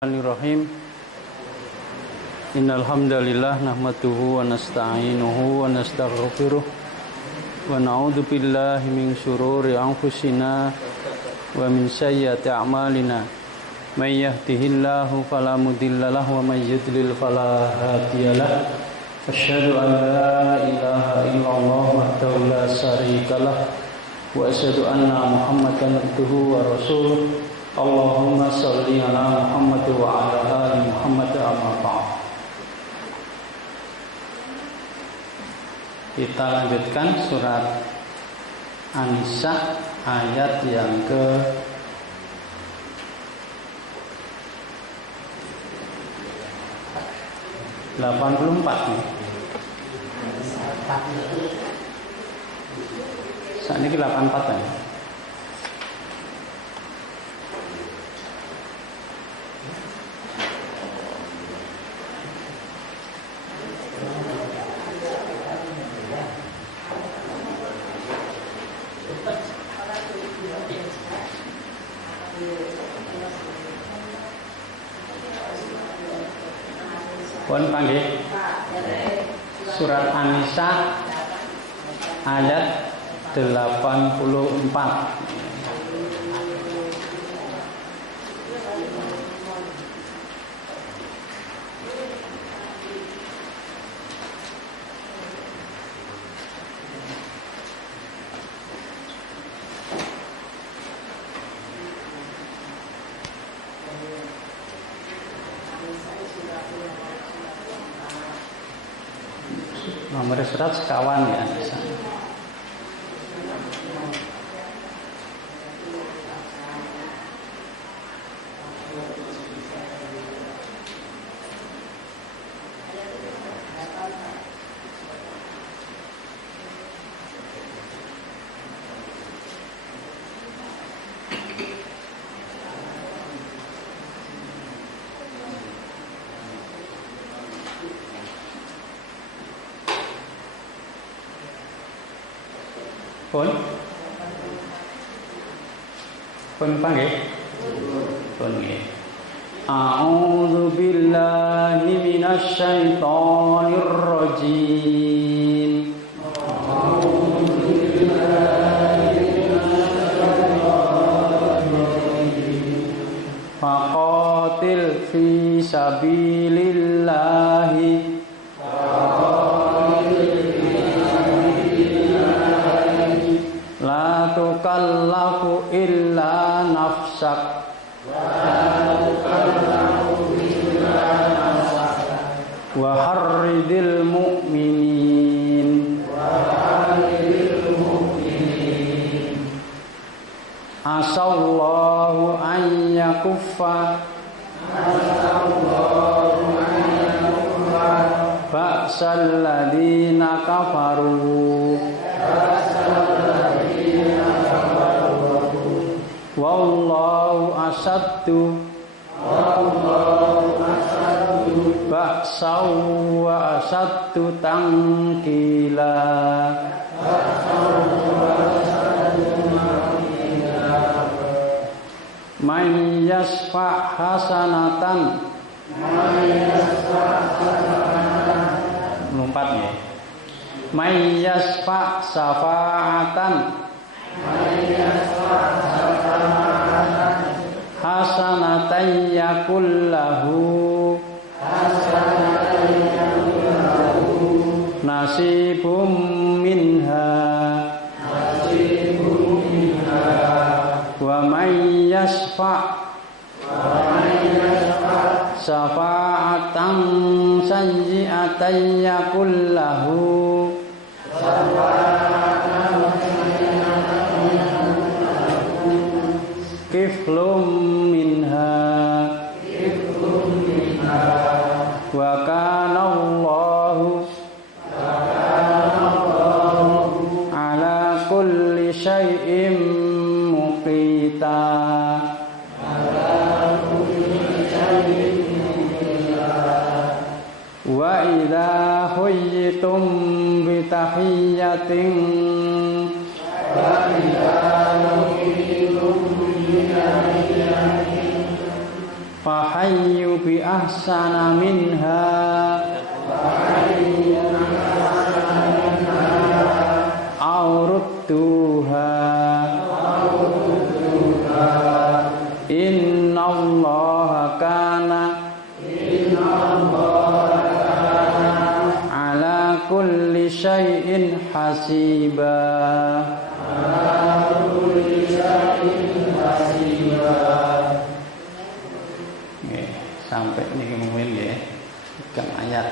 Bismillahirrahmanirrahim. Innal hamdalillah nahmaduhu wa nasta'inuhu wa nastaghfiruh wa na'udzu billahi min shururi anfusina wa min sayyiati a'malina. May yahdihillahu fala mudilla lahu wa may yudlil fala hadiyalah. Asyhadu an la ilaha illallah wahdahu la syarikalah wa asyhadu anna Muhammadan abduhu wa rasuluh. Allahumma salli ala Muhammad wa ala ali Muhammad amma ba'd. Kita lanjutkan surat An-Nisa ayat yang ke 84 nih. Saat ini 84 ya. Pun panggil surat An-Nisa ayat 84. Nomor surat sekawan ya. Pun panggil. Pun nggih. A'udzu billahi minasy syaithanir rajim. A'udzu billahi minasy syaithanir rajim. Faqatil fi sabilillahi la tukallafu illa nafsak wa harridil mu'minin asallahu an yakuffa ba'sal ladina kafaru wallahu asaddu ba'saw wa asaddu tangkila. Man yasfa' hasanatan lompat ya. Man yasfa' safa'atan hasanatan yakullahu nasibum minha wa man yasfa' safa'atan sayyi'atan yakullahu kiflum minha wa kana Allahu ala kulli syai'in muqita. Wa idza huyyitum bi tahiyyatin fahayyu bi ahsana minha aw rudduha innallaha kana ala kulli syai'in hasiba. Sampai ini kemudian ya, ikan ayat.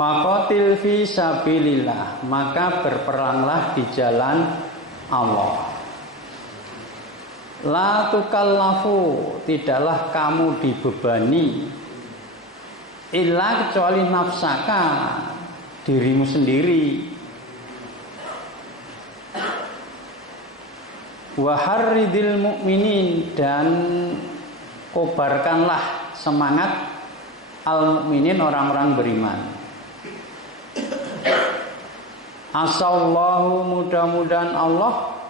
Faqatil fi sabilillah, maka berperanglah di jalan Allah. La tukallafu, tidaklah kamu dibebani illa kecuali nafsaka, dirimu sendiri. Wa harridil mu'minin, dan kobarkanlah semangat al mu'minin, orang-orang beriman. Asallahu, mudah-mudahan Allah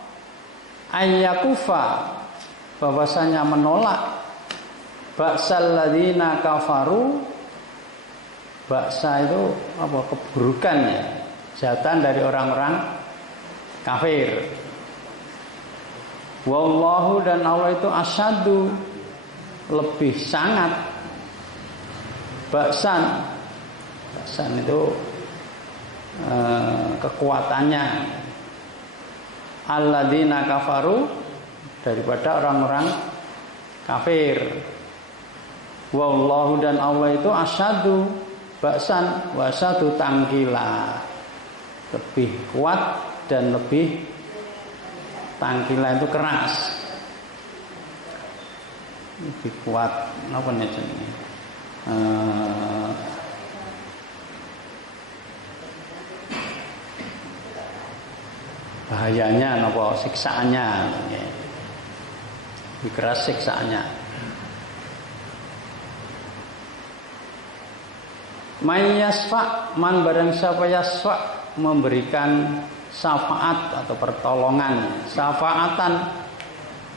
ayyakufa, bahwasanya menolak ba'sal ladzina kafaru. Baksa itu apa? Keburukan ya, kejahatan dari orang-orang kafir. Wallahu, dan Allah itu asyadu, lebih sangat. Baksan itu kekuatannya. Alladzina kafaru, daripada orang-orang kafir. Wallahu, dan Allah itu asyadu baksan wasatu tangkila, lebih kuat dan lebih tangkila itu keras, lebih kuat. Apa nih ini? Bahayanya, apa siksaannya? Lebih keras siksaannya. Man yasfa, man barang siapa yasfa, memberikan syafaat atau pertolongan, syafaatan,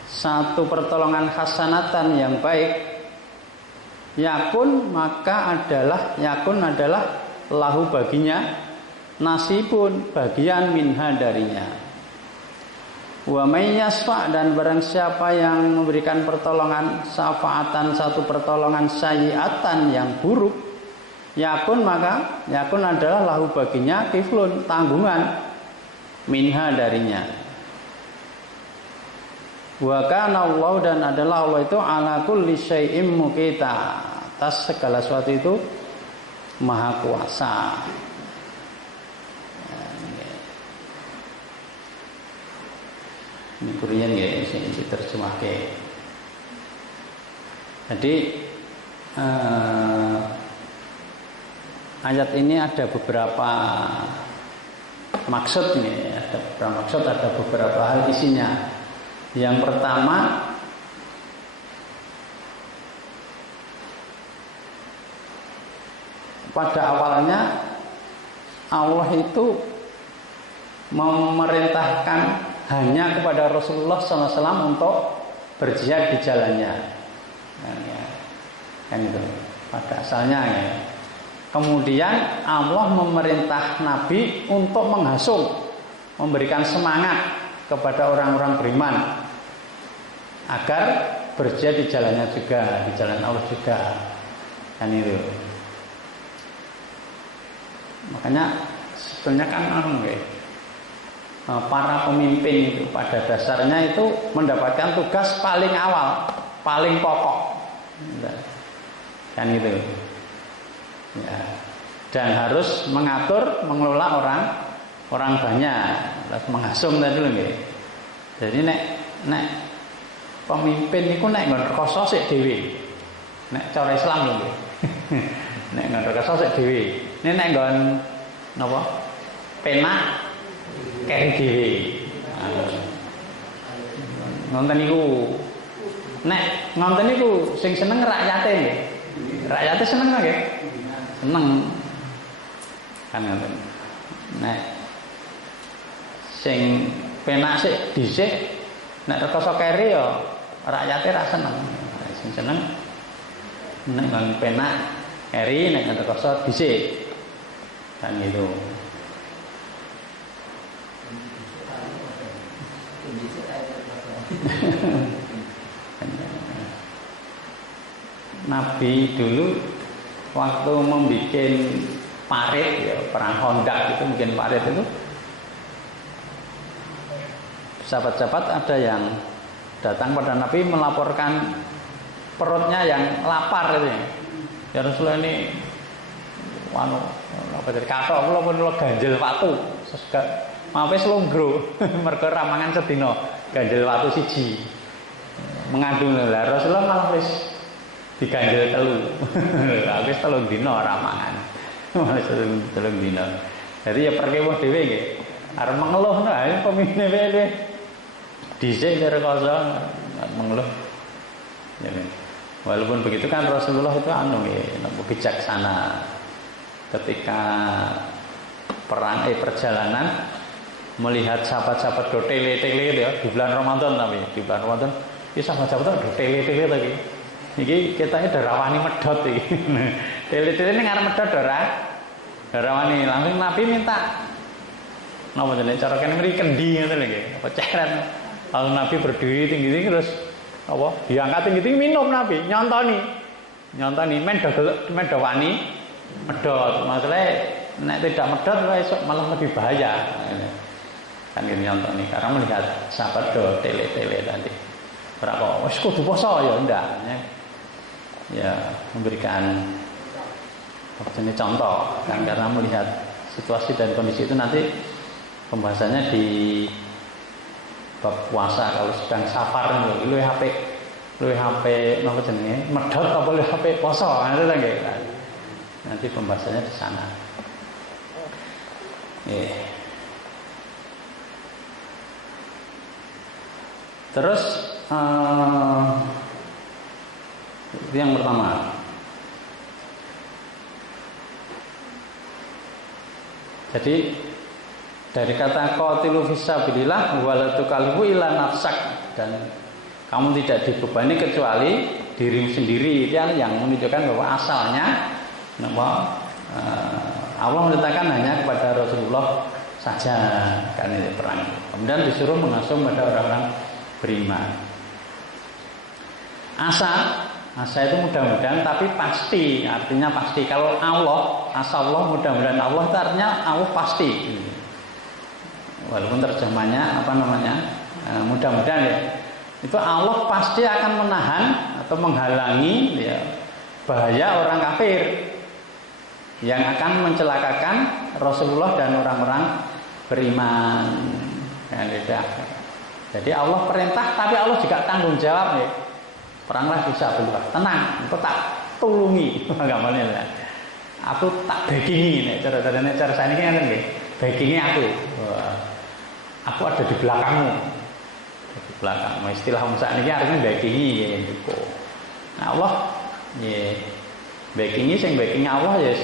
satu pertolongan hasanatan yang baik, yakun, maka yakun adalah lahu baginya nasibun, bagian minha darinya. Wa may yasfa, dan barang siapa yang memberikan pertolongan syafaatan, satu pertolongan sayyiatan yang buruk, yakun, maka yakun adalah lahu baginya kiflun, tanggungan, minha darinya. Wa kana Allah, dan adalah Allah itu ala kulli syai'im muqita, atas segala sesuatu itu maha kuasa. Ini kurian ya, ini terjemahke. Jadi ayat ini ada beberapa maksud nih, ada beberapa hal isinya. Yang pertama, pada awalnya Allah itu memerintahkan hanya kepada Rasulullah SAW untuk berjihad di jalannya, kan itu pada asalnya ya. Kemudian Allah memerintah Nabi untuk menghasung, memberikan semangat kepada orang-orang beriman agar berjihad di jalannya juga, di jalan Allah juga, kan itu. Makanya sebetulnya kan para pemimpin itu pada dasarnya itu mendapatkan tugas paling awal, paling pokok, kan itu. Ya. Dan harus mengatur, mengelola orang banyak, harus menghasung tadi lho nggih. Jadi nek pemimpin niku nek ngrekoso sik dhewe. Nek cara Islam lho nggih. Nek ngrekoso sik dhewe. Nek nggon napa? Penak keri dhewe. Ngonten niku. Nek ngonten niku sing seneng rakyate nggih. Rakyate seneng nggih. Seneng. Kan ngoten. Nek sing penak sik dhisik nek rekoso keri ya rakyate ra seneng. Sing seneng nek bang penak keri nek rekoso dhisik. Kan gitu. Nabi dulu waktu membuat parit ya, perang Hondak itu bikin parit itu, sahabat-sahabat ada yang datang pada Nabi melaporkan perutnya yang lapar itu ya Rasulullah ini apa jadi kathok kula pun ganjel watu mape slonggro mergo ramangan sedina ganjel watu siji mengandung lah Rasulullah malah wis diganjel telu wis 3 dina ramangan wis 3 dina jadi ya perkewuh dhewe nggih arep mengeluh nah pemimpin dhewe dhisik rekoso mengeluh ya, walaupun begitu kan Rasulullah itu bijaksana ketika perjalanan melihat sahabat-sahabat do tele-tele ya di bulan Ramadan tapi di bulan Ramadan iki sahabat-sahabat do tele-tele lagi iki ketake darawani medhot iki tele-tele ning arep medhot ora darawani langsung Nabi minta napa jenenge cara kene mriki kendi ngoten lho nggih apa ceret lalu Nabi berdiri tinggi-tinggi terus apa diangkat tinggi-tinggi minum Nabi nyontoni men do wani medhot masalahnya nek tidak medhot esok malah lebih bahaya kan gitu nyontoni karena melihat sahabat do tele-tele tadi ora kok wis kudu poso ya ndak ya memberikan contoh kan karena melihat situasi dan kondisi itu nanti pembahasannya di bab puasa kalau sedang safar luwih HP napa jenenge medhot apa luwih HP poso ngono ta nggih nanti pembahasannya di sana. Terus itu yang pertama. Jadi dari kata qatilu fisabilillah wala tukallifu illa nafsak dan kamu tidak dibebani kecuali dirimu sendiri itu yang menunjukkan bahwa asalnya Allah menetapkan hanya kepada Rasulullah saja kan ini perang. Kemudian disuruh mengasum pada orang-orang beriman. Asa itu mudah-mudahan tapi pasti, artinya pasti. Kalau Allah, asa Allah mudah-mudahan Allah itu artinya Allah pasti. Walaupun terjemahnya mudah-mudahan ya. Itu Allah pasti akan menahan atau menghalangi ya, bahaya orang kafir yang akan mencelakakan Rasulullah dan orang-orang beriman. Jadi Allah perintah, tapi Allah juga tanggung jawab ya. Peranglah bisa berdua, tenang, aku tak tulungi, gambarnya. Aku tak backingi, cara saya ini kan backingi aku ada di belakangmu, di belakang. Istilah saat ini artinya backingi ya gitu. Nah Allah, ya backingi, sing backingi Allah ya.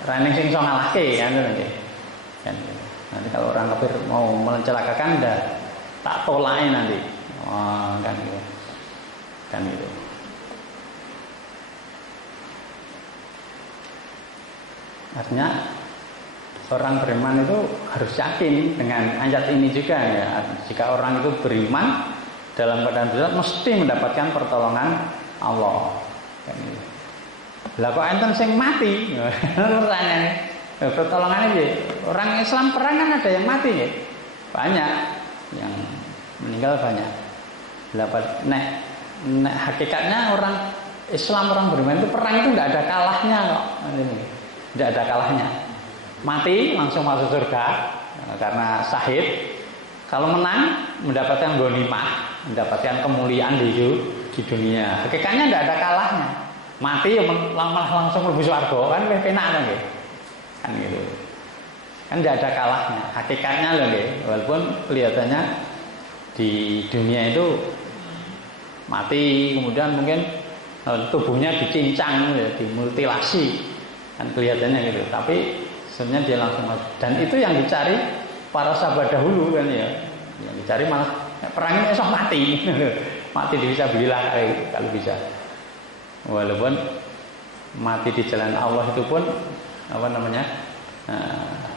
Running sing iso ngalahke kan nanti kalau orang kafir mau mencelakakan dah tak tolak nanti kan gitu artinya orang beriman itu harus yakin dengan ayat ini juga ya jika orang itu beriman dalam keadaan berat mesti mendapatkan pertolongan Allah kan gitu. Lah kok enten sing mati? Pertanyaane. Pertolongan aja. Orang Islam perang kan ada yang mati ya. Banyak yang meninggal banyak. Lah nek hakikatnya orang Islam orang beriman itu perang itu enggak ada kalahnya kok. Enggak ada kalahnya. Mati langsung masuk surga karena syahid. Kalau menang mendapatkan ghanimah, mendapatkan kemuliaan di dunia. Hakikatnya enggak ada kalahnya. Mati ya malah langsung mlebu swarga kan wis penak kan nggih. Kan gitu. Kan tidak ada kalahnya. Hakikatnya loh nggih, walaupun kelihatannya di dunia itu mati kemudian mungkin tubuhnya dicincang ya, dimutilasi. Kan kelihatannya gitu. Tapi sebenarnya dia langsung maju. Dan itu yang dicari para sahabat dahulu kan ya. Yang dicari malah perangnya esok mati. Mati fisabilillah kalau bisa. Walaupun mati di jalan Allah itu pun apa namanya?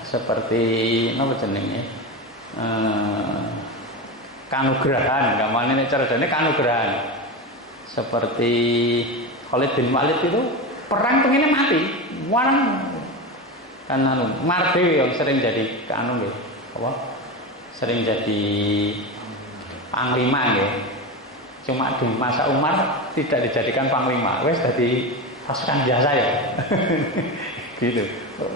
Seperti apa jenenge? Kanugrahan, gamane nek carane kanugrahan. Seperti Khalid bin Walid itu perang pengennya mati. Warang kan Umar dhewe yang sering jadi apa? Sering jadi panglima nggih. Cuma di masa Umar tidak dijadikan panglima, wis dadi pasukan biasa ya. Gitu.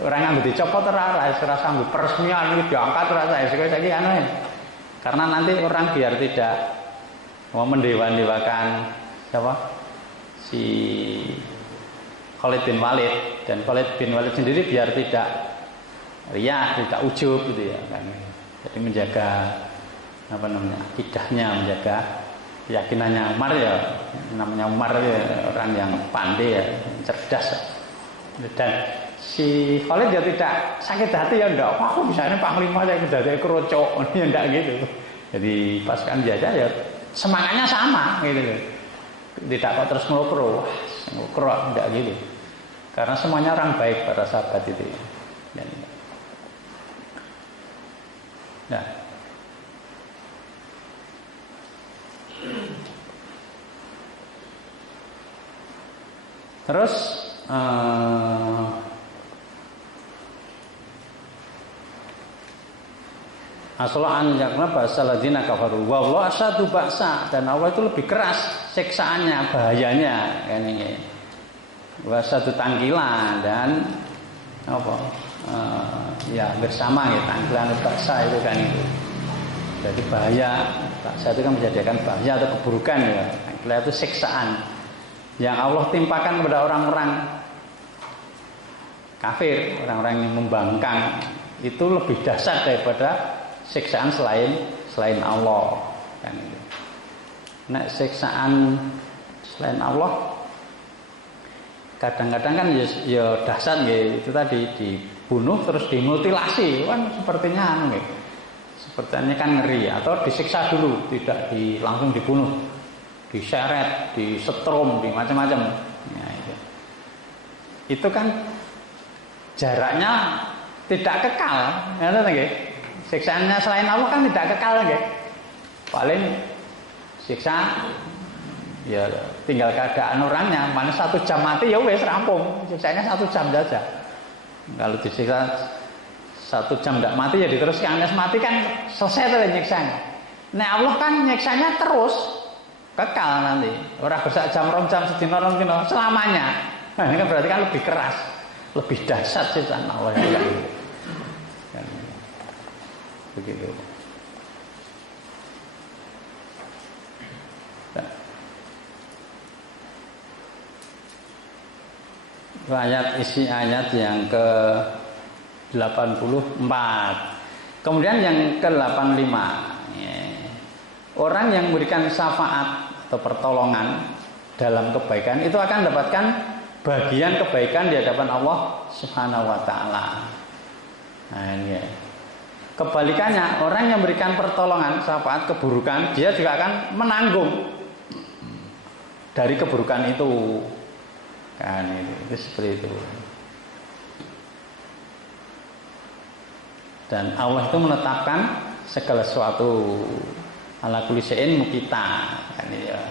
Orang yang dicopot ora sanggup peresmian itu diangkat ora saiki anu. Karena nanti orang biar tidak mau mendewa-dewakan siapa? Si Khalid bin Walid, dan Khalid bin Walid sendiri biar tidak riya, tidak ujub gitu ya kan. Jadi menjaga apa namanya? Akidahnya, menjaga keyakinannya. Umar ya namanya Umar ya orang yang pandai ya, cerdas. Dan si Khalid ya tidak sakit hati ya ndak. Wah, aku bisa ini panglima saya jadi kerocok. Ya ndak gitu. Jadi pasukan biasa ya semangatnya sama gitu loh. Tidak kok terus ngelokro. Ngelokro ndak gitu. Karena semuanya orang baik para sahabat itu. Nah. Terus Aslaan yakna bahasa ladina kafaru wa Allah asyadu ba'sa, dan Allah itu lebih keras siksaannya, bahayanya kan ini. Wa asyadu tangkilan dan apa? Ya bersama ya tangkilan ba'sa itu kan itu. Jadi bahaya, ba'sa itu kan menjadikan bahaya atau keburukan ya. Tangkilan itu siksaan yang Allah timpakan kepada orang-orang kafir, orang-orang yang membangkang, itu lebih dahsyat daripada siksaan selain Allah kan itu. Nah, siksaan selain Allah kadang-kadang kan ya dahsyat ya, itu tadi dibunuh terus dimutilasi kan sepertinya anu sepertinya kan ngeri, atau disiksa dulu, tidak langsung dibunuh, diseret, disetrum, di macam-macam. Ya, itu kan jaraknya tidak kekal, ya nggih. Siksaannya selain Allah kan tidak kekal nggih. Paling siksa ya tinggal keadaan orangnya, mana 1 jam mati ya wes rampung, siksanya 1 jam saja. Kalau disiksa 1 jam tidak mati ya diteruskan, mati kan selesai tuh nyiksanya. Nah Allah kan nyiksanya terus kekal nanti. Orang bersak jam, 2 jam, sedina, 2 dina selamanya. Nah, ini kan berarti kan lebih keras, lebih dahsyat siksaan Allah yang begitu. Ayat isi ayat yang ke-84. Kemudian yang ke-85. Orang yang memberikan syafaat atau pertolongan dalam kebaikan itu akan mendapatkan bagian kebaikan di hadapan Allah Subhanahu wa taala. Nah, ini ya. Kebalikannya, orang yang memberikan pertolongan, syafaat, keburukan, dia juga akan menanggung dari keburukan itu. Kan itu seperti itu. Dan Allah itu menetapkan segala sesuatu, ala kulli syai'in muqita, kan ya.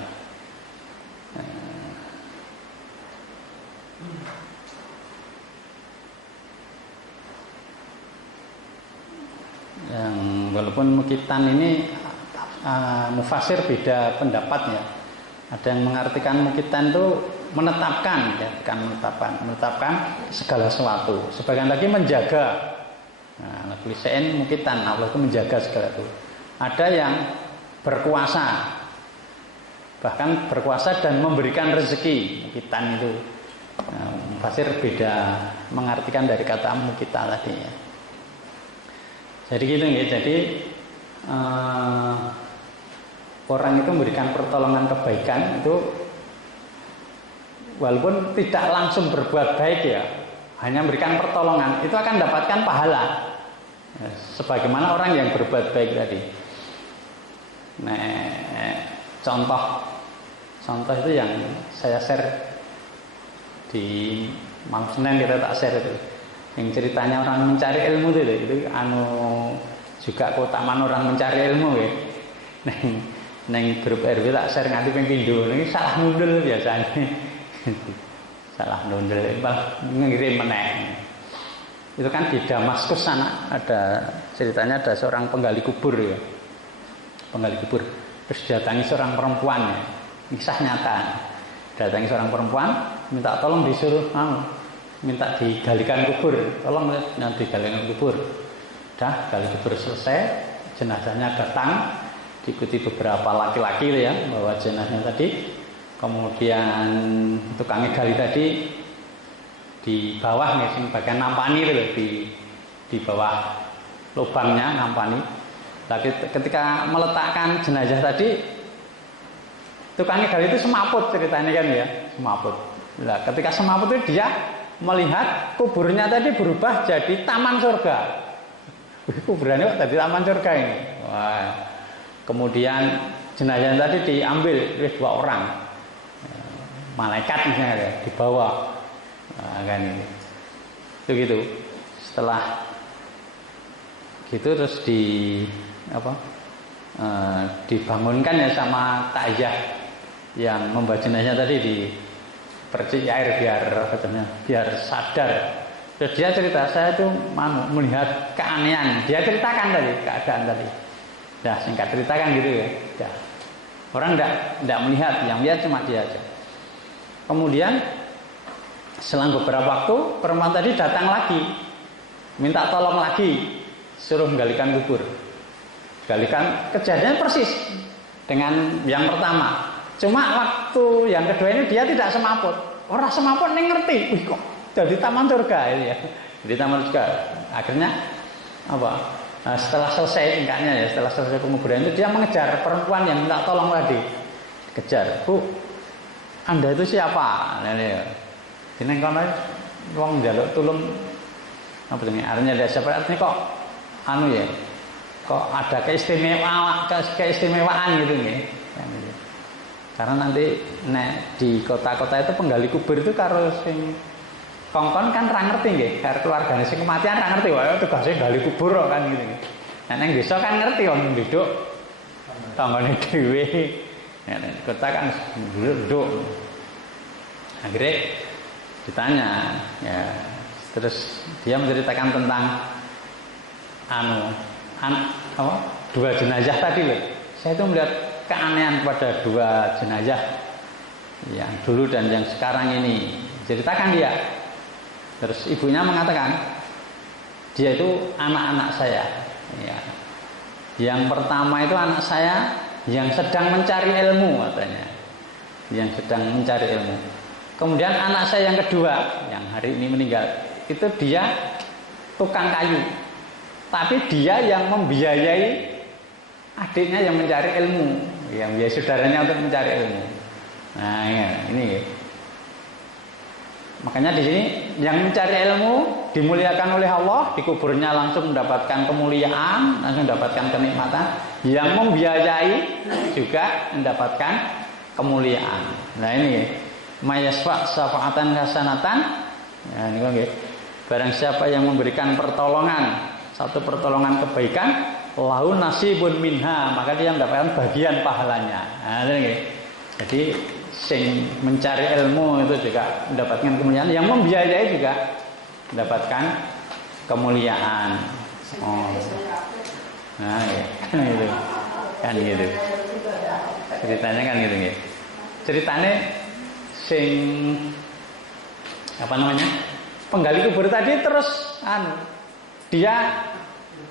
Yang walaupun mukitan ini mufasir beda pendapatnya. Ada yang mengartikan mukitan itu menetapkan, ya, bukan menetapkan segala sesuatu. Sebagian lagi menjaga. Nah, lisein mukitan, Allah itu menjaga segala itu. Ada yang berkuasa, bahkan berkuasa dan memberikan rezeki. Mukitan itu mufasir beda mengartikan dari kata mukita tadi ya. Jadi gitu ya. Jadi orang itu memberikan pertolongan kebaikan itu walaupun tidak langsung berbuat baik ya, hanya memberikan pertolongan, itu akan mendapatkan pahala. Sebagaimana orang yang berbuat baik tadi. Contoh itu yang saya share di malam Senin, kita tak share itu. Yang ceritanya orang mencari ilmu itu juga keutamaan orang mencari ilmu ya. Neng grup RW tak share nganti ping pindho. Niki salah nundul biasanya. Salah nundul, ngirim meneh. Itu kan di Damaskus sana ada ceritanya, ada seorang penggali kubur ya. Penggali kubur. Terus datangi seorang perempuan ya. Kisah nyata. Datangi seorang perempuan, minta tolong disuruh minta digalikan kubur. Tolong digalikan kubur. Dah, gali kubur selesai, jenazahnya datang, diikuti beberapa laki-laki ya, bawa jenazahnya tadi. Kemudian tukangnya gali tadi di bawah nih, sing bagian nampani itu di bawah lubangnya nampani. Tapi ketika meletakkan jenazah tadi, tukangnya gali itu semaput ceritanya kan ya, semaput. Nah, ketika semaput itu dia melihat kuburnya tadi berubah jadi taman surga. Kuburannya kok jadi taman surga ini. Wah. Kemudian jenazah tadi diambil oleh 2 orang, malaikat misalnya ya, dibawa. Nah, kan itu gitu. Setelah gitu terus dibangunkan ya sama takziah yang membawa jenazahnya tadi, dipercik air biar sadar. Terus dia cerita, saya tuh melihat keanehan. Dia ceritakan tadi keadaan tadi. Nah, singkat ceritakan gitu ya. Nah, orang tidak melihat, yang lihat cuma dia aja. Kemudian selang beberapa waktu perempuan tadi datang lagi, minta tolong lagi, suruh menggalikan kubur. Galikan, kejadian persis dengan yang pertama. Cuma waktu yang kedua ini dia tidak semaput. Orang semaput nih ngerti, wih kok jadi taman surga ini ya. Jadi taman surga. Akhirnya apa? Nah, setelah selesai tingkahnya ya, setelah selesai penguburan itu dia mengejar perempuan yang minta tolong tadi. Kejar, Bu, Anda itu siapa? Nah, ini ya. Ini kono wong njaluk tulung apa ini? Artinya ada siapa? Artinya kok ya? Kok ada keistimewaan gitu nih? Karena nanti di kota-kota itu penggali kubur itu karo sing kongkon kan ra ngerti nggih, karo keluargane sing kematian ra ngerti wae tugasé gali kubur kan gitu. Nah ning desa kan ngerti wong nduduk tanggane dhewe. Nek kota kan nduduk. Akhirnya ditanya, ya terus dia menceritakan tentang dua jenazah tadi loh. Saya itu melihat keanehan pada 2 jenazah yang dulu dan yang sekarang ini. Ceritakan dia. Terus ibunya mengatakan dia itu anak-anak saya ya. Yang pertama itu anak saya yang sedang mencari ilmu katanya, yang sedang mencari ilmu. Kemudian anak saya yang kedua yang hari ini meninggal, itu dia tukang kayu, tapi dia yang membiayai adiknya yang mencari ilmu, yang biaya saudaranya untuk mencari ilmu. Nah ini makanya di sini yang mencari ilmu dimuliakan oleh Allah, di kuburnya langsung mendapatkan kemuliaan, langsung mendapatkan kenikmatan. Yang membiayai juga mendapatkan kemuliaan. Nah ini mayasfa syafaatan hasanatan. Nah ini kan barang siapa yang memberikan pertolongan, satu pertolongan kebaikan, lahu nasibun minha, maka dia mendapatkan bagian pahalanya. Nah ini jadi sing mencari ilmu itu juga mendapatkan kemuliaan, yang membiayai juga mendapatkan kemuliaan. Oh. Nah, ya. Gitu. Kan gitu. Ceritanya kan gitu ya. Ceritanya sing apa namanya? Penggali kubur tadi terus dia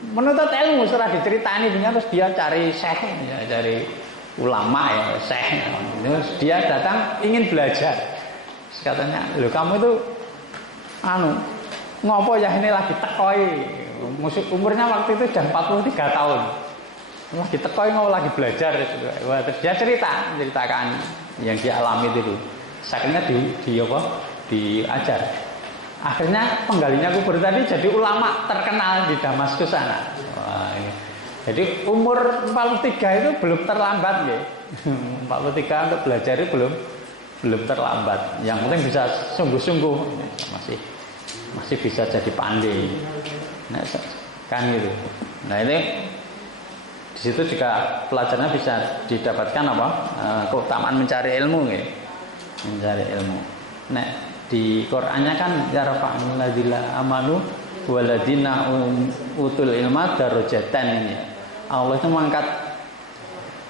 menuntut ilmu, setelah diceritani terus dia cari syekh ya, cari ulama ya, syekh. Terus dia datang ingin belajar. Terus katanya, "Loh kamu itu ngopo ya ini lagi tekoi." Umurnya waktu itu sudah 43 tahun. Lagi tekoi mau lagi belajar itu. Wah, terus dia menceritakan yang dia alami itu. Akhirnya diajar. Akhirnya penggalinya kubur tadi jadi ulama terkenal di Damaskus sana. Wah, ini. Jadi umur 43 itu belum terlambat ya. 43 untuk belajar itu belum terlambat. Yang penting bisa sungguh-sungguh, masih bisa jadi pandai. Nah, kan gitu. Nah ini di situ juga pelajarannya bisa didapatkan apa? Keutamaan mencari ilmu ya. Mencari ilmu. Nah, di Qur'annya kan yarfa'ul ladzina amanu waladina utul ilma darajatan ini. Allah itu mengangkat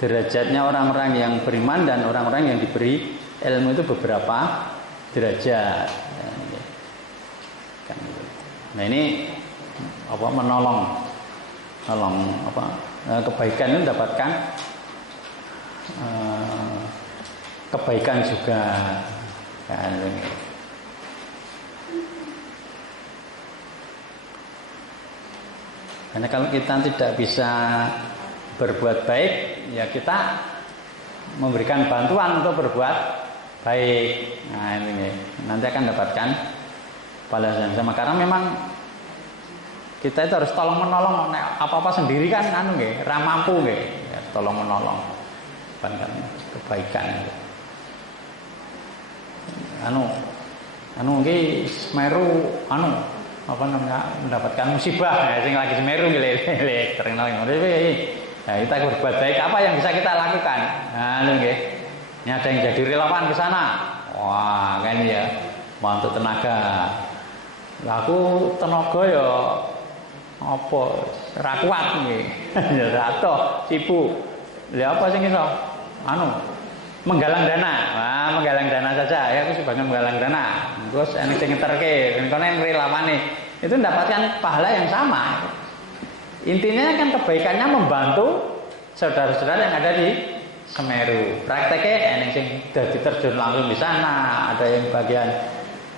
derajatnya orang-orang yang beriman dan orang-orang yang diberi ilmu itu beberapa derajat. Nah ini apa menolong apa kebaikan itu mendapatkan kebaikan juga kan. Karena kalau kita tidak bisa berbuat baik, ya kita memberikan bantuan untuk berbuat baik. Nah ini nanti akan dapatkan balasan sama. Karena memang kita itu harus tolong menolong. Apa-apa sendiri kan ra mampu ya, tolong menolong. Kan kebaikan. Semeru apa namanya mendapatkan musibah ya, sing lagi Semeru nggih terkenal ngono. Nah, kita berbuat baik apa yang bisa kita lakukan? Nah, nggih. Ini ada yang jadi relawan ke sana. Wah, kan ya. Mantu tenaga. Lah aku tenaga ya apa ra kuat nggih. Ya ratoh sibuk. Lah apa sing iso? Menggalang dana. Nah, menggalang dana saja. Ya aku sebagai menggalang dana. Terus enek sing ngeterke, karena yang relawane itu mendapatkan pahala yang sama. Intinya kan kebaikannya membantu saudara-saudara yang ada di Semeru. Prakteknya enek sing dadi terjun langsung di sana, ada yang bagian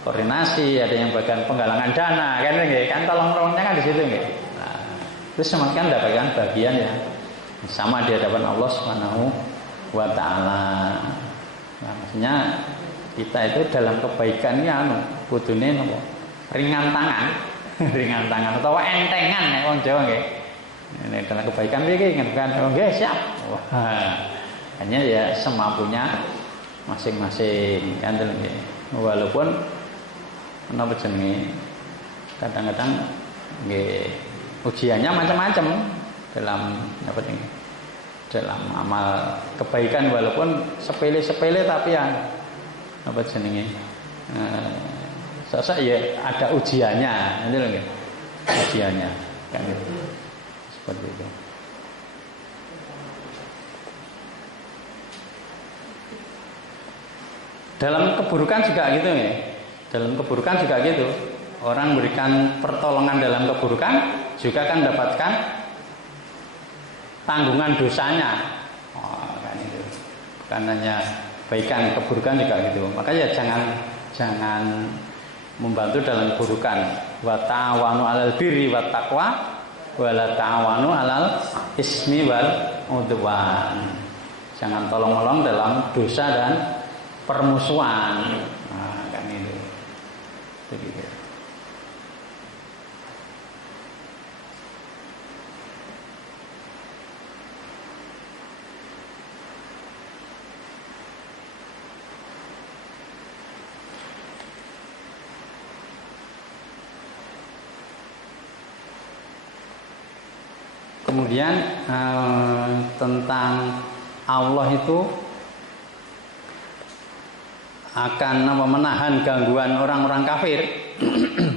koordinasi, ada yang bagian penggalangan dana, kan nggih. Kan tolong-tolongnya kan di situ nggih. Nah, terus semuanya mendapatkan bagian yang sama di hadapan Allah Subhanahu wa taala. Nah, maksudnya kita itu dalam kebaikan ini kudune napa? Ringan tangan, ringan tangan atau entengan nek wong Jawa nggih. Ini dalam kebaikan iki kan nggih siap. Wah. Hanya ya semampunya masing-masing kan nggih. Walaupun menapa jenenge kadang-kadang nggih ujiannya macam-macam dalam apa ini? Dalam amal kebaikan walaupun sepele-sepele tapi yang apa jenenge sosok ya ada ujiannya nanti lagi ujiannya kan gitu. Seperti itu. Dalam keburukan juga gitu ya. Dalam keburukan juga gitu. Orang berikan pertolongan dalam keburukan juga akan mendapatkan tanggungan dosanya. Kan itu. Bukan hanya kebaikan, keburukan juga gitu. Makanya jangan membantu dalam keburukan. Wa ta'awanu 'alal birri wat taqwa wa la ta'awanu 'alal ismi wal udwan. Jangan tolong-menolong dalam dosa dan permusuhan. Nah, kan itu. Begitu. Kemudian tentang Allah itu akan menahan gangguan orang-orang kafir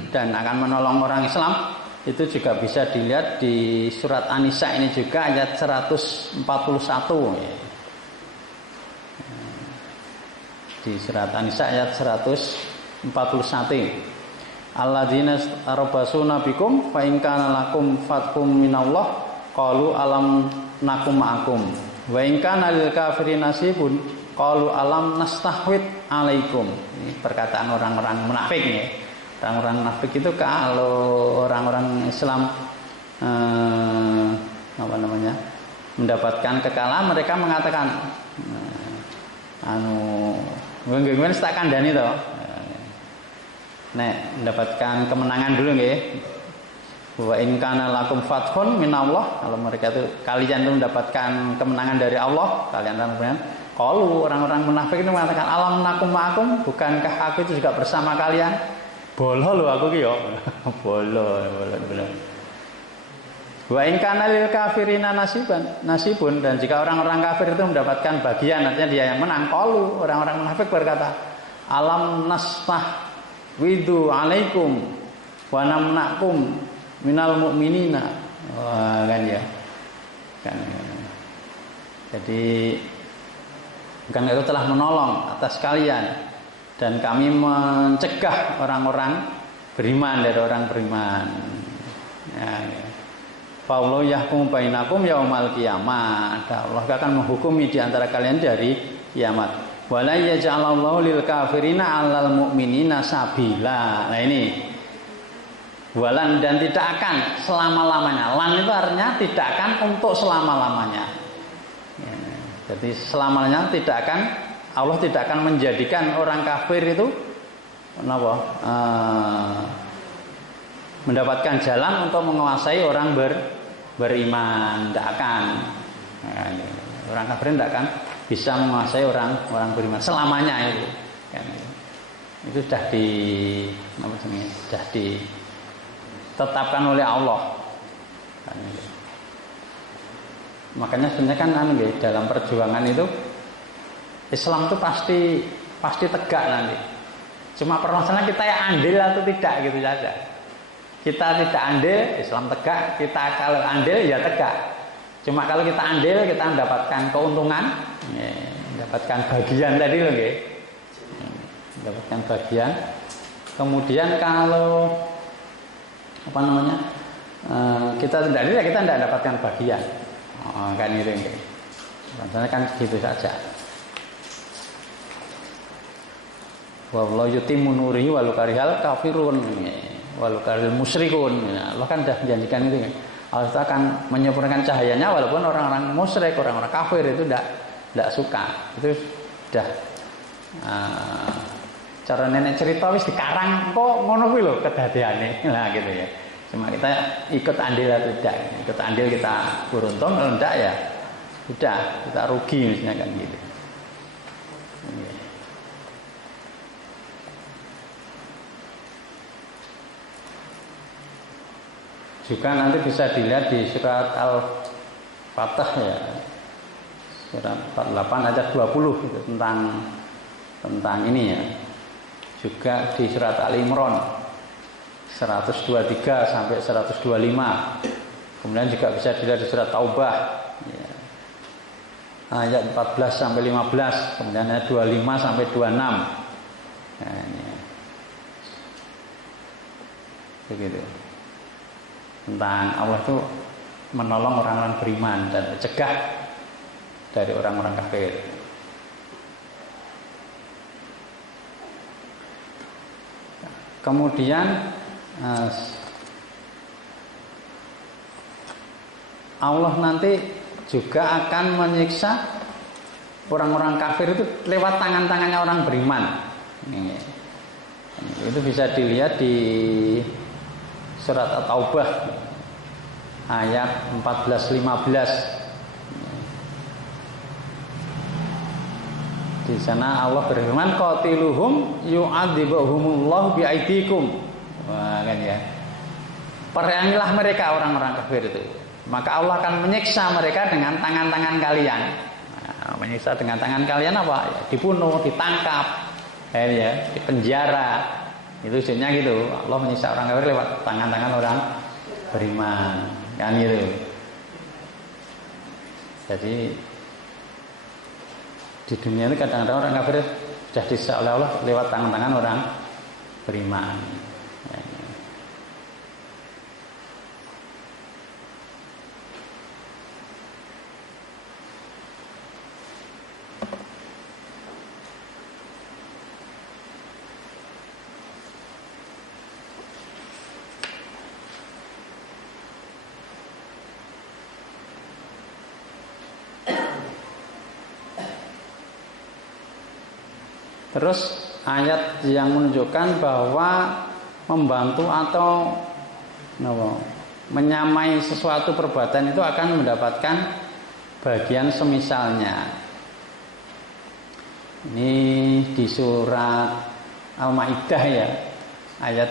dan akan menolong orang Islam, itu juga bisa dilihat di surat An-Nisa ini juga ayat 141. Di surat An-Nisa ayat 141. Alladzina arbasuna bikum fa in kana lakum fathum minallah qalu alam nakum ma'akum wa in kana lil kafirin nasibun qalu alam nastahwid alaikum. Ini perkataan orang-orang munafik ya. Orang-orang munafik itu kalau orang-orang Islam mendapatkan kekalahan, mereka mengatakan nggih tak kandhani to. nek mendapatkan kemenangan dulu nggih. Wa in kana lakum fathun minallah, kalau mereka itu kalian itu mendapatkan kemenangan dari Allah, kalian kemudian qalu, orang-orang munafik itu mengatakan alam nakum ma'akum, bukankah aku itu juga bersama kalian? Bolo lho aku ki yo. Bolo. Wa in kana lil kafirina nasibun, dan jika orang-orang kafir itu mendapatkan bagian, artinya dia yang menang. Qalu, orang-orang munafik berkata, alam nastah widu alaikum wa namnakum minal mu'minina. Wah, kan ya. Kan. Jadi bukan itu telah menolong atas kalian dan kami mencegah orang-orang beriman dari orang beriman. Ya. Fa'allahu yahkum bainakum yaumal qiyamah. Allah akan menghukumi di antara kalian dari kiamat. Wala yaj'alallahu lil kafirina 'alal mu'minina sabila. Nah ini walan, dan tidak akan selama-lamanya. Lan itu artinya tidak akan untuk selama-lamanya. Ya, jadi selamanya tidak akan, Allah tidak akan menjadikan orang kafir itu mendapatkan jalan untuk menguasai orang beriman. Tidak akan. Ya, orang kafir tidak akan bisa menguasai orang beriman selamanya itu. Ya, itu sudah ditetapkan oleh Allah. Makanya sebenarnya kan dalam perjuangan itu Islam itu pasti tegak nanti. Cuma permasalahan kita ya andil atau tidak gitu saja. Kita tidak andil, Islam tegak. Kita kalau andil ya tegak. Cuma kalau kita andil, kita mendapatkan keuntungan, mendapatkan bagian tadi loh, mendapatkan bagian. Kemudian kalau kita tidak adil, kita tidak dapatkan bagian. Kan itu enggak. Maksudnya kan gitu saja. Wallahu yutimmu nurihi walau karihal kafirun walau karihal musyrikun. Allah kan sudah menjanjikan itu kan. Allah akan menyempurnakan cahayanya walaupun orang-orang musyrik, orang-orang kafir itu tidak suka. Itu sudah cara nenek cerita wis dikarang kok ngono kuwi lho kedadeane. Lah gitu ya. Cuma kita ikut andil atau tidak. Ikut andil kita beruntung, kalau tidak ya sudah kita rugi misalnya kan gitu. Juga nanti bisa dilihat di surat Al-Fatah ya. Surat 48 ayat 20 itu tentang ini ya. Juga di surat Al-Imran 123 sampai 125. Kemudian juga bisa dilihat di surat Taubah ya. Ayat 14 sampai 15, kemudian ayat 25 sampai 26. Nah, ini. Begitu. Tentang Allah itu menolong orang-orang beriman dan mencegah dari orang-orang kafir. Kemudian Allah nanti juga akan menyiksa orang-orang kafir itu lewat tangan-tangannya orang beriman. Itu bisa dilihat di surat At-Taubah ayat 14-15. Di sana Allah berfirman, qatiluhum yu'adzibuhumullahu biaidikum. Wah, kan ya. Perangilah mereka orang-orang kafir itu. Maka Allah akan menyiksa mereka dengan tangan-tangan kalian. Nah, menyiksa dengan tangan kalian apa? Ya, dibunuh, ditangkap, ya, dipenjara. Itu maksudnya gitu. Allah menyiksa orang kafir lewat tangan-tangan orang beriman. Kan gitu. Jadi di dunia ini kadang-kadang orang kafir sudah disiksa oleh Allah lewat tangan-tangan orang beriman. Terus ayat yang menunjukkan bahwa membantu atau menyamai sesuatu perbuatan itu akan mendapatkan bagian semisalnya. Ini di surat Al-Maidah ya, ayat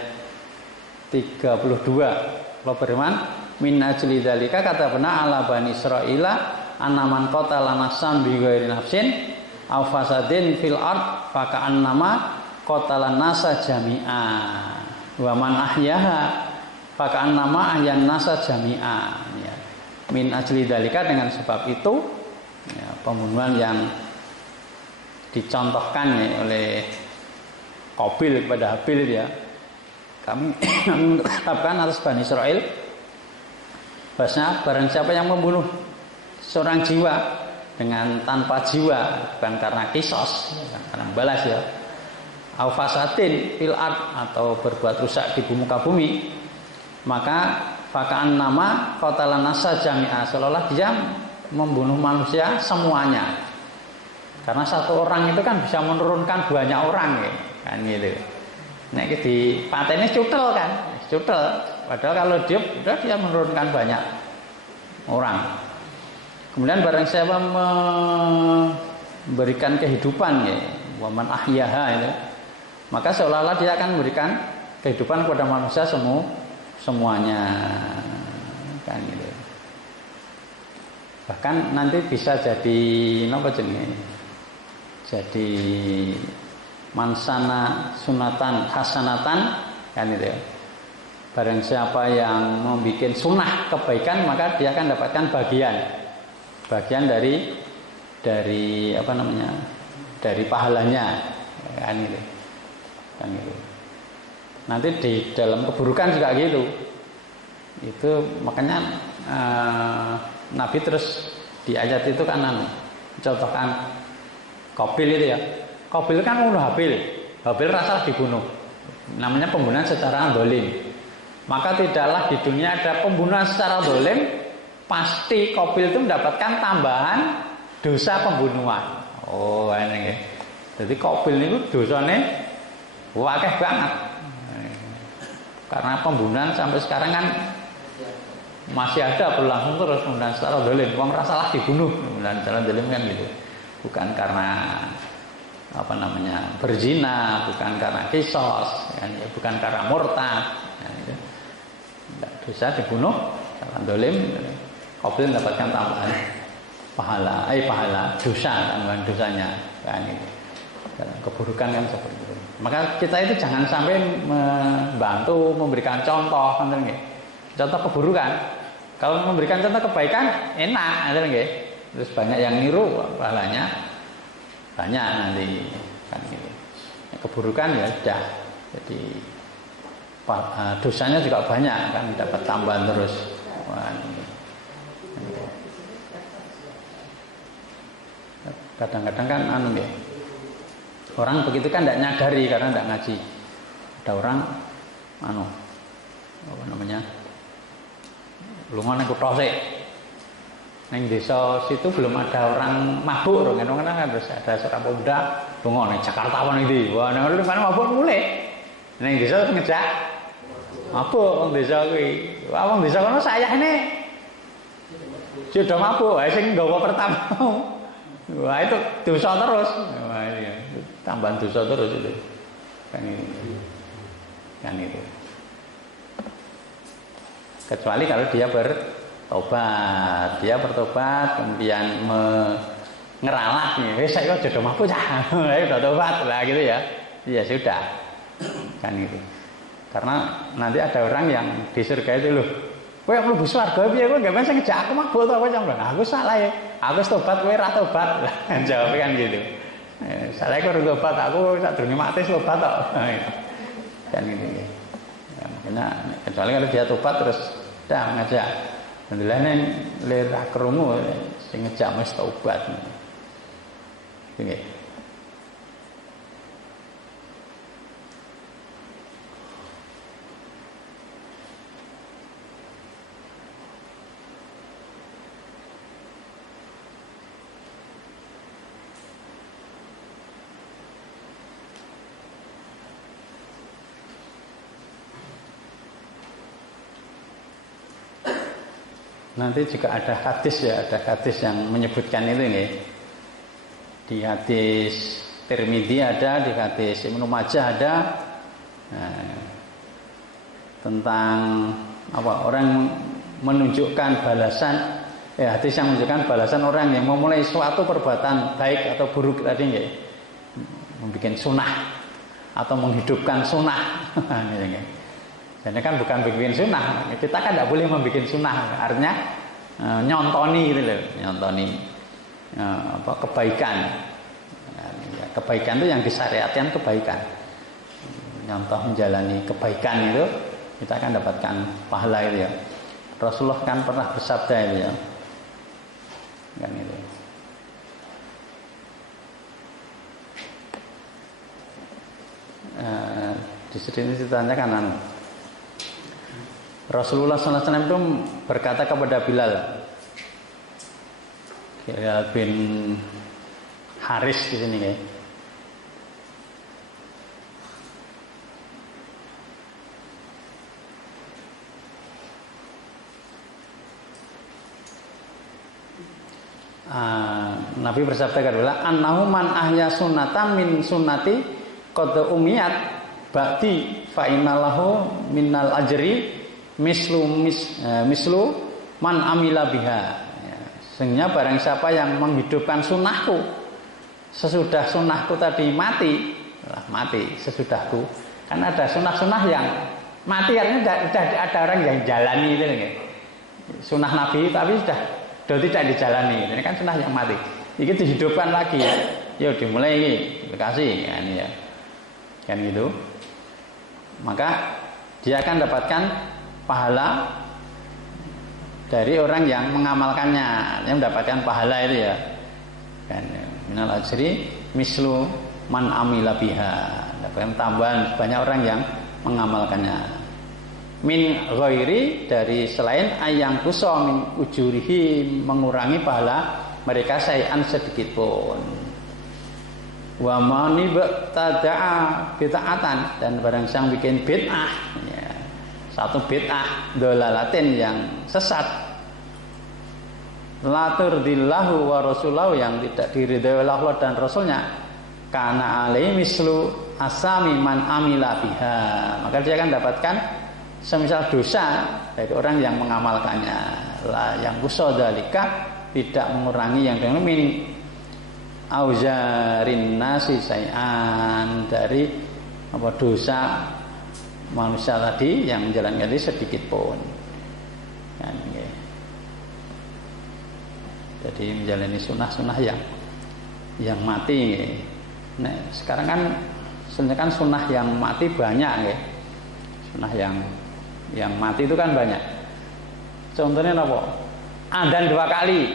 32. Allah berfirman, min ajli dzalika katabna ala bani Israila annaman qatala nafsan bighairi nafsin aw fasadin fil ard fa ka'annama qatala nasa jami'a wa man ahyaha fa ka'annama ahyan nasa jami'a ya. Min ajli dzalika, dengan sebab itu ya, pembunuhan yang dicontohkan ya, oleh Qabil kepada Habil ya, kami menetapkan atas Bani Israel bahwasanya barang siapa yang membunuh seorang jiwa dengan tanpa jiwa, bukan karena kisos, karena balas ya, au fasadin fil ard, atau berbuat rusak di muka bumi, maka fakaan nama qatalan nasa jami'a, seolah dia membunuh manusia semuanya. Karena satu orang itu kan bisa menurunkan banyak orang ya, kan gitu. Nek di patene cutel kan, cutel. Padahal kalau dia menurunkan banyak orang. Kemudian barang siapa memberikan kehidupan ya, waman ahyaha itu, maka seolah-olah dia akan memberikan kehidupan kepada manusia semuanya, kan gitu. Bahkan nanti bisa jadi apa jenenge? Jadi mansana sunatan hasanatan, kan itu ya. Barang siapa yang membuat sunnah kebaikan, maka dia akan dapatkan bagian dari apa namanya, dari pahalanya, kan gitu. Kan gitu. Nanti di dalam keburukan juga gitu. Itu makanya Nabi terus di ayat itu kan contohkan Qabil itu ya. Qabil kan membunuh Habil. Habil rasa dibunuh. Namanya pembunuhan secara zalim. Maka tidaklah di dunia ada pembunuhan secara zalim, pasti Qabil itu mendapatkan tambahan dosa pembunuhan. Oh, ini. Jadi Qabil itu dosanya wakeh banget. Karena pembunuhan sampai sekarang kan masih ada berlangsung terus, pembunuhan secara zalim. Wong rasalah dibunuh, pembunuhan secara zalim kan gitu. Bukan karena apa namanya berzina, bukan karena kisos, kan, bukan karena murtad. Kan, gitu. Bisa dibunuh secara zalim, Qabil mendapatkan tambahan pahala dosa, tambahan dosanya, kan gitu. Keburukan kan seperti itu. Maka kita itu jangan sampai membantu memberikan contoh, kan gitu. Contoh keburukan. Kalau memberikan contoh kebaikan enak, kan gitu. Terus banyak yang niru, pahalanya banyak nanti, kan gitu. Keburukan ya sudah, jadi dosanya juga banyak, kan dapat tambahan terus. Wah, gitu. Kadang-kadang kan ya, orang begitu kan tidak nyadari karena tidak ngaji. Ada orang apa namanya, lunga nang kutha sik. Neng desa situ belum ada orang mabuk, kan harus ada seorang pemuda lunga nang Jakarta apa ndi. Wah, nang mana mabuk mulai. Neng desa ngejak mabuk wong desa kuwi. Wah, wong desa kono sayane sudah mabuk, sing nggawa pertama. Wah, itu dosa terus. Wah, iya. Tambahan dosa terus itu. Kan itu. Kecuali kalau dia bertobat, kemudian ngeralah nih, saya kok jodoh mampu ya, udah tobat lah gitu ya, ya sudah, kan itu. Karena nanti ada orang yang di surga itu loh, kowe yang mlebu swarga piye kowe gak bisa ngejak aku mabuk to apa jambon. Aku salah ya. Aku tobat kowe ra tobat. Jawab kan gitu. Salah kok ora tobat, aku sadurunge mati tobat tok. Kan gitu. Ya, makanya kecuali kalau dia tobat terus dah ngajak. Alhamdulillah nek lera krungu sing ngejak wis tobat. Nggih. nanti juga ada hadis ya, ada hadis yang menyebutkan itu nih. Di hadis Tirmidzi ada, di hadis Ibnu Majah ada. Nah, tentang apa, orang menunjukkan balasan, hadis yang menunjukkan balasan orang yang memulai suatu perbuatan baik atau buruk tadi nggih, membuat sunnah atau menghidupkan sunnah. Jadi kan bukan bikin sunnah, kita kan tidak boleh membuat sunnah, artinya nyontoni gitu loh, nyontoni apa, kebaikan. Kebaikan itu yang disyariatkan kebaikan. Contoh menjalani kebaikan itu kita akan dapatkan pahala itu ya. Rasulullah kan pernah bersabda itu ya. Kan itu. Di sini ditanyakan Rasulullah SAW itu berkata kepada Bilal bin Haris di sini ya. Nabi bersabda kepada annahu man ahya sunnatan min sunnati qad umiyat ba'di fa innalahu minnal ajri mislu man amila biha. Sehingga barang siapa yang menghidupkan sunnahku sesudah sunnahku tadi mati sesudahku. Kan ada sunnah-sunnah yang mati, artinya sudah ada orang yang jalani itu nih. Sunnah Nabi tapi sudah tidak dijalani. Ini kan sunnah yang mati. Ini dihidupkan lagi. Yuk dimulai ini, dikasih kan ya. Kan gitu. Maka dia akan dapatkan pahala dari orang yang mengamalkannya. Dia mendapatkan pahala itu ya. Kan minal ajri mislu man amila biha. Dapatkan tambahan banyak orang yang mengamalkannya. Min ghairi, dari selain ayang kuso min ujurihi, mengurangi pahala mereka sayan sedikit pun. Wa mani ba'tada'a bid'atan, dan barang siang bikin bid'ah ya, satu bid'ah dolalatin yang sesat, la turdillahu wa rasulahu, yang tidak diridhai oleh Allah dan Rasulnya, kana alaihi mislu asami man amila biha, maka dia akan dapatkan semisal dosa dari orang yang mengamalkannya. La yang kusodalika, tidak mengurangi yang dengan min auzarin nasi sayan, dari apa, dosa manusia tadi yang menjalankan ini sedikit pun kan, ya. Jadi menjalani sunnah-sunnah yang mati ya. Nah, sekarang kan sebenarnya kan sunnah yang mati banyak ya. Sunnah yang mati itu kan banyak. Contohnya apa? Adzan 2 kali.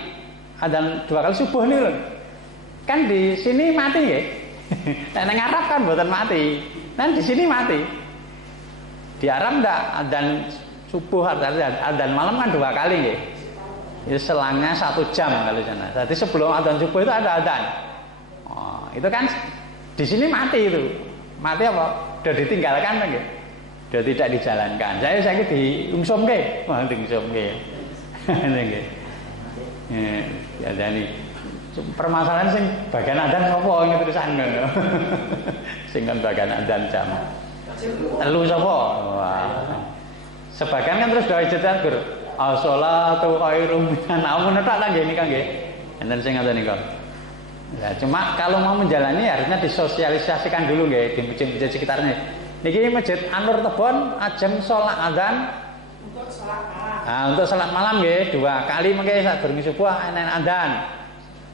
Adzan 2 kali subuh nih loh. Kan di sini mati ya. Nah, nang Arab kan buatan mati. Nah, di sini mati. Di Arab enggak, adzan subuh, adzan malam kan 2 kali ya. Itu selangnya 1 jam kalau sana. Jadi sebelum adzan subuh itu ada adzan. Oh, itu kan di sini mati itu. Mati apa? Sudah ditinggalkan kan ya. Sudah tidak dijalankan. Saya diungsumke, wah diungsumke. Nggih. Ya jadi permasalahan sing bagian adzan sapa ing terusan ngono. Sing kan bagian adzan jam 3 sapa? Wah. Sebagian kan terus doa ijazah gur. As-sholatu khairum minan naum, tok ta nggih nika nggih. Enten sing ngoten niku. Ya cuma kalau mau menjalani harusnya disosialisasikan dulu nggih di masjid-masjid sekitarnya. Niki Masjid Anur Tebon ajeng salat adzan untuk salat malam. Nah, untuk salat malam nggih 2 kali mengke sak durung subuh enen adzan.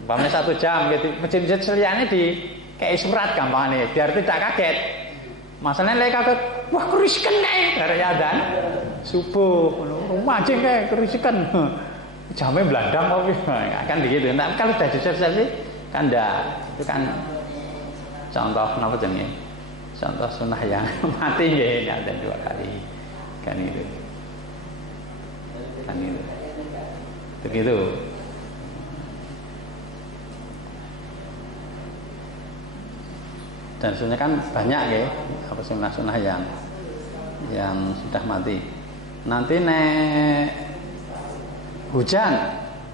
Umpamane 1 jam gitu. Masjid-masjid seliyane di kayak surat gampangane biar tidak kaget. Masalahnya lek kaget, wah kerisken nek gara adzan subuh. Rumah aja kayak kerisken. Jamnya belandang apa kan begitu. Nah, kalau sudah disosialisasi kan enggak. Itu kan contoh napa jenenge? Contoh sunnah yang mati ya, ada 2 kali kan itu begitu. Dan sebenarnya kan banyak ya apa sunnah-sunnah yang sudah mati. Nanti nek hujan.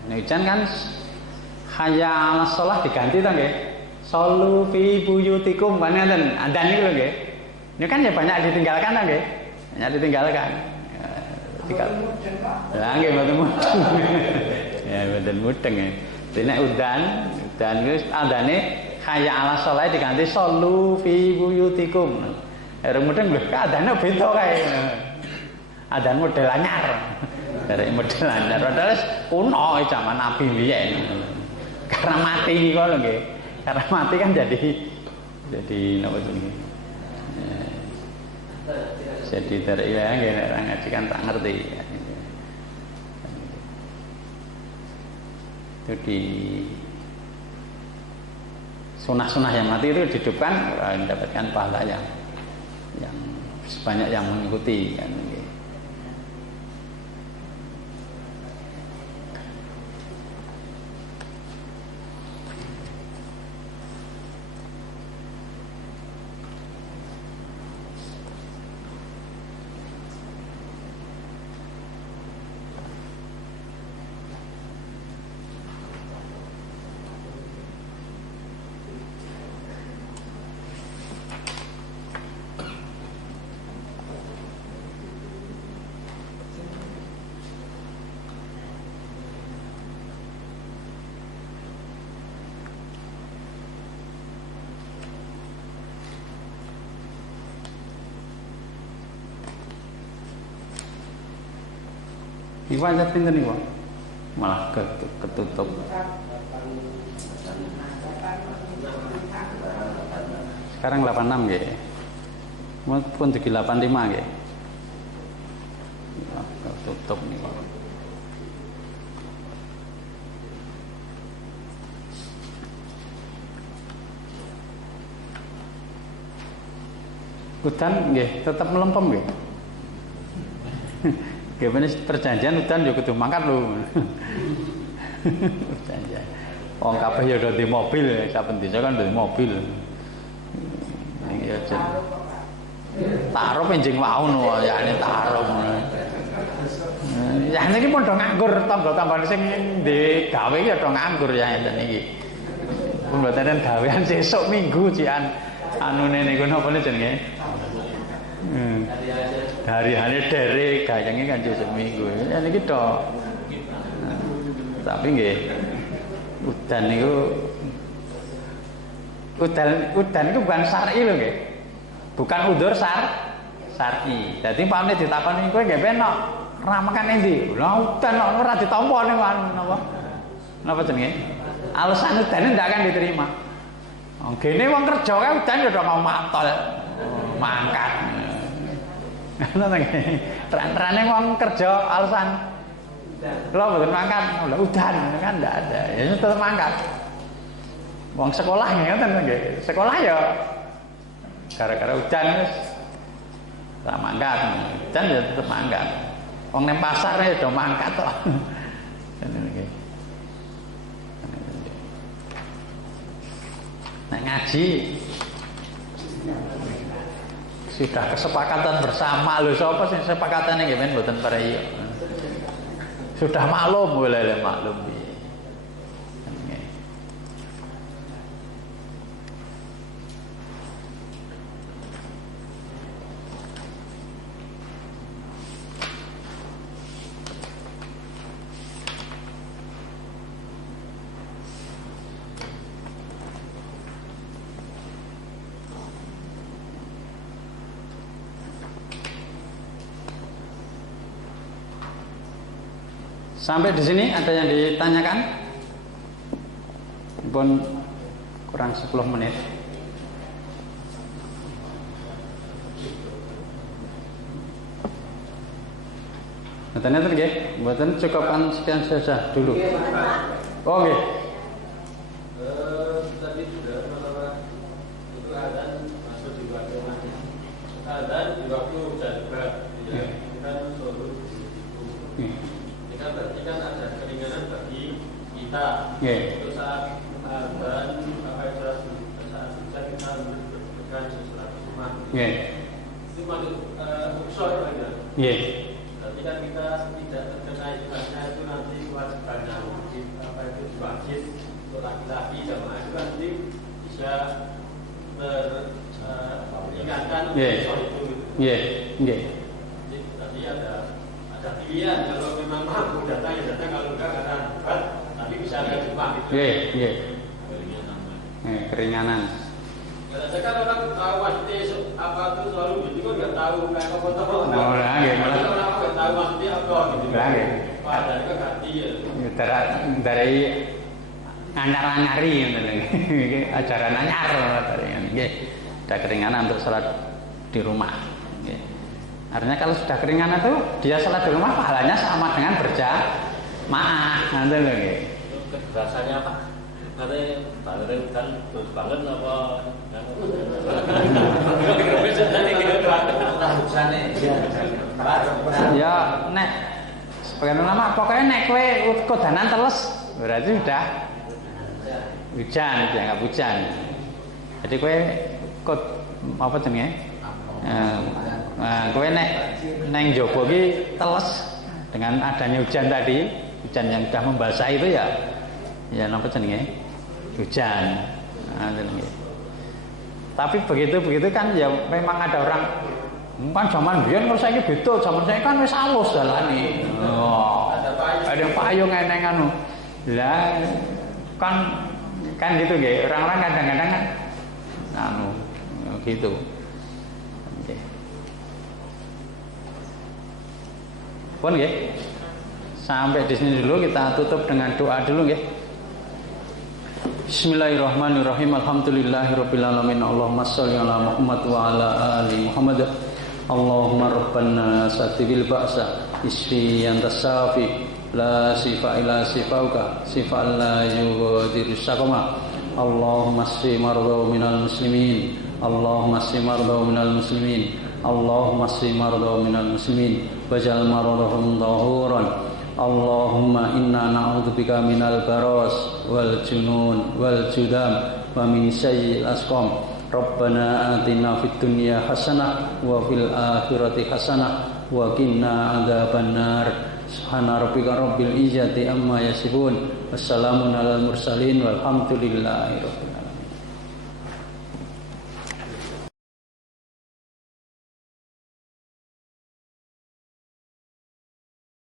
Nah, hujan kan hayya 'alas shalah diganti to nggih. Shollu fi buyutikum kan ngoten. Adzan niku lho nggih. Ini kan ya banyak ditinggalkan to nggih. Banyak ditinggalkan. Lah nggih mboten mudeng. Ya mboten mudeng ya. Dene udan niku andane hayya 'alas shalah diganti shollu fi buyutikum. Ora mudeng lho, adane beda kae. Adan model anyar. Dari model anyar padahal kuno zaman Nabi biyen. Karena mati niku lho nggih. Karena mati kan jadi napa jenenge? Jadi dari ya nggih nek ngaji kan tak ngerti. Itu di sunah-sunah yang mati itu dihidupkan mendapatkan pahala yang sebanyak yang mengikuti kan. Iku aja pinten niku. Malah ketutup. Sekarang 86 nggih. Pun 85 nggih. Ketutup niku. Udan nggih tetap melempem nggih. Gimana perjanjian udan yo kudu mangkat lho. Perjanjian. Wong kabeh yo di mobil, saben desa kan di mobil. Ning yo jen. Taruh penjing wau no, ya ini taruh. Ya niki padha nganggur tangga-tanggane sing ndek gawe iki padha nganggur ya ngeten iki. Pun mboten gawean sesuk minggu cian anune niku napa jenenge? Hari-hari derek gayenge kan seminggu. Ya niki tok. Tapi nggih udan niku udan niku bukan syar'i lho nggih. Bukan udzur syar'i. Dadi pamane ditakoni kowe nggih penok ramakan endi? Lah udan kok ora ditampa ning napa? Napa jenenge? Alasan udane ndak akan diterima. Gene wong kerja kae udan ya mau matol. Mangkat. Ngono ta nggih. Tran-trane wong kerja alasan lho mboten mangkat, lho udan kan ndak ada. Ya tetep mangkat. Wong sekolah ngoten nggih. Sekolah ya gara-gara udan wis ora mangkat. Udan ya tetep mangkat. Wong nang pasar ya do mangkat kok. Ngono nggih. Nek ngaji sudah kesepakatan bersama lho sapa sing sepakatane nggih men mboten parai. Sudah maklum boleh maklum. Sampai di sini ada yang ditanyakan? Pun kurang 10 menit. Ternyata nggih, mboten cukupkan sekian saja dulu. Oh nggih. Tadi sudah masalah itu adzan masuk di waktu maghrib. Adzan di waktu hujan berat. Ya, kan selalu berarti kan ada keringanan bagi kita. Untuk saat adzan sampai saat hujan kita berpegang sesuatu rumah. Itu maksud uksur lagi. Berarti kan kita tidak terkena ibaratnya itu nanti bisa teringatkan Nggih. soal itu. Nggih, nggih. Jadi tadi ada pilihan, kalau memang mampu datang ya datang, kalau enggak bukan, tapi bisa ke Jumat gitu. Nggih, nggih. Keringanan. Kadang-kadang kan orang tahu pasti apa itu selalu gitu kan nggak tahu kayak apa tahu. Oh, lah, nggih, malah. Orang nggak tahu pasti apa gitu. Lah, nggih. Padahal kan ganti ya. Dari anyar-anyari ngoten iki ajaran anyar nggih. Ada keringanan untuk salat di rumah. Nggih. Artinya kalau sudah keringanan itu dia salat di rumah pahalanya sama dengan berjamaah. Ngoten lho nggih. Rasanya Pak, katanya balen kan terus banget apa? Ya nek sebagian ulama pokoknya nek kowe kodanan teles berarti sudah hujan, dianggap hujan. Jadi kowe kod apa jenenge? Kowe nek neng jaba iki teles dengan adanya hujan tadi, hujan yang sudah membasahi itu ya napa jenenge? Hujan. Tapi begitu kan ya memang ada orang kan zaman biyen kok saiki beda, zaman saya kan wis alus dalane. Oh, ada yang payung eneng anu. Lah kan gitu nggih. Orang-orang kadang-kadang kan anu gitu. Nggih. Pun nggih. Sampai di sini dulu, kita tutup dengan doa dulu nggih. Bismillahirrahmanirrahim. Alhamdulillahirabbil alamin. Allahumma shalli ala Muhammad wa ala ali Muhammad. Allahumma rabbana satibil ba'sa isfi anta safi la sifa ila sifauka sifa la yughadiru sakama. Allahumma asfi mardahu minal muslimin. Allahumma asfi mardahu minal muslimin. Allahumma asfi mardahu minal muslimin waj'al maradahum dhahuran. Allahumma inna na'udzubika minal baras wal junun wal judam wa min sayyi'il asqam. Rabbana atina fid dunya hasanah wa fil akhirati hasanah wa qina adzabannar. Subhana rabbika rabbil izzati amma yasifun. Wassalamun alal mursalin walhamdulillahi rabbil alamin.